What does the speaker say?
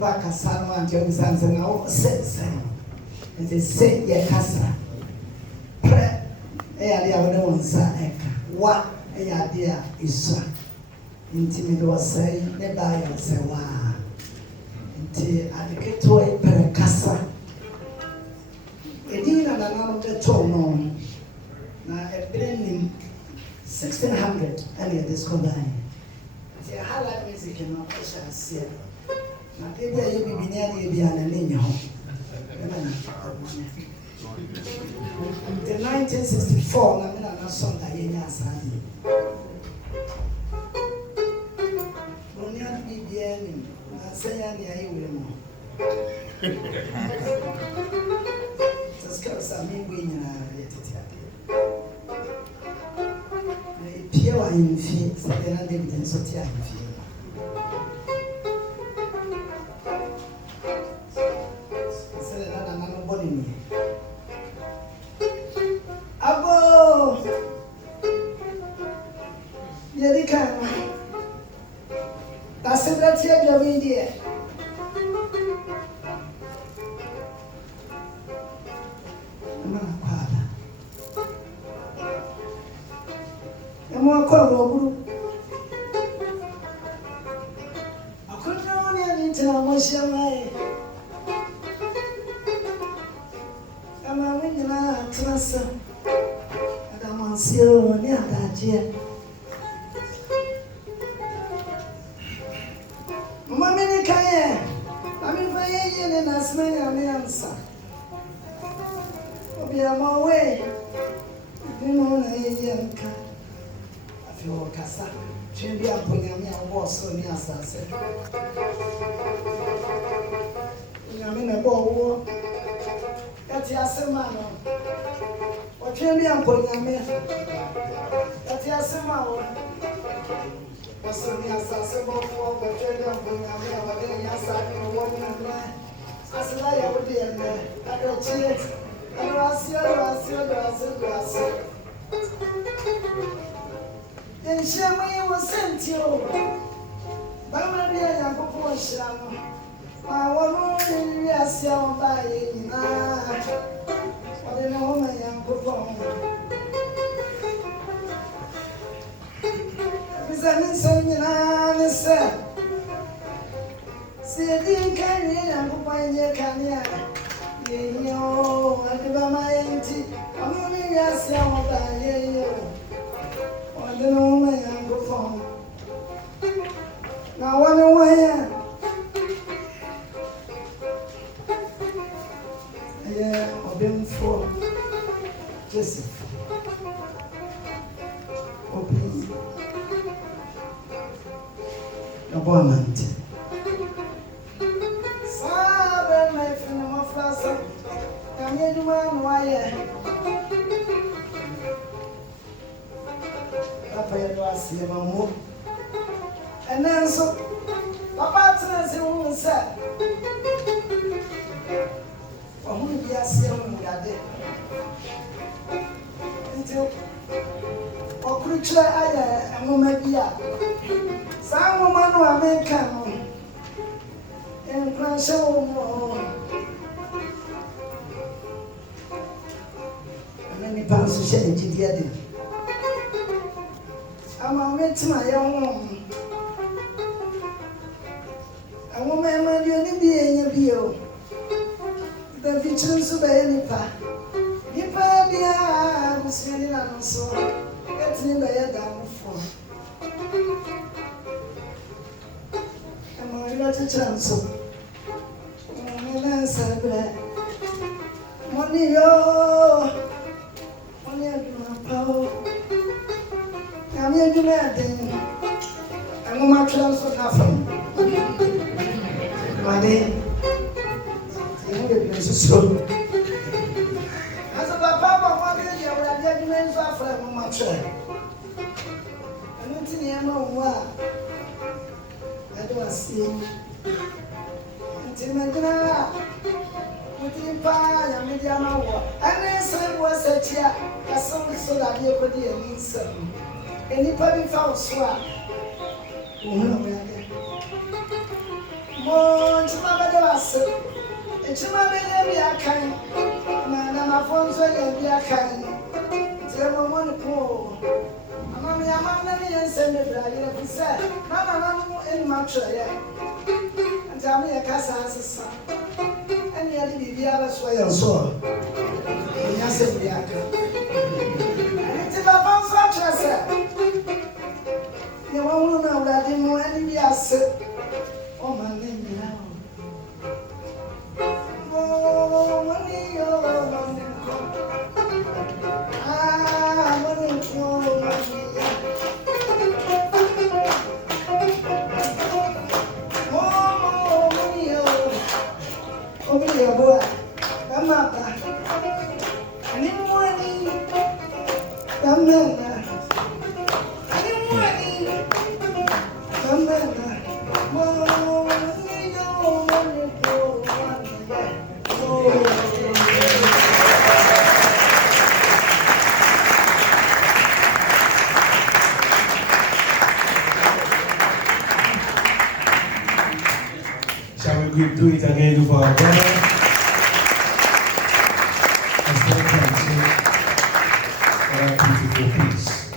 nipa kasa no anti o sanse na o se nti se ye kasa pre ya dia wo ne wonsa eka wa ya dia isua nti me do say ne ba ya se wa nti adiketo e pre kasa edina na no de to no na ebrenim 1600 and discover nti highlight music no question asia na bibia ye bibinia na bibia na nenye ho the 1964 na mina na song da ye nya asadi onia bibia ni na senya ni ayi we mo sasa sa mi we nya ye tete ade e pie wa infi se na de bi so ti infi More Chimabas, a Chimabia kind, Madame Afonso, a kind, Zero one poor. Mamma, and send the dragon of his son. Mamma, in my tray, and tell me a casa as a son. And yet, the other way or so. Yes, if we are. And it's about such as you won't know that in more enemy as oh, my name now. Oh, money, oh, money. Ah, money, oh, money. Oh, money, oh, money, oh, boy. Come up. I need money. Come on. I need money. Come on. Oh, money, oh, money, oh, money. Oh. Shall we do it again for our brother? Beautiful piece.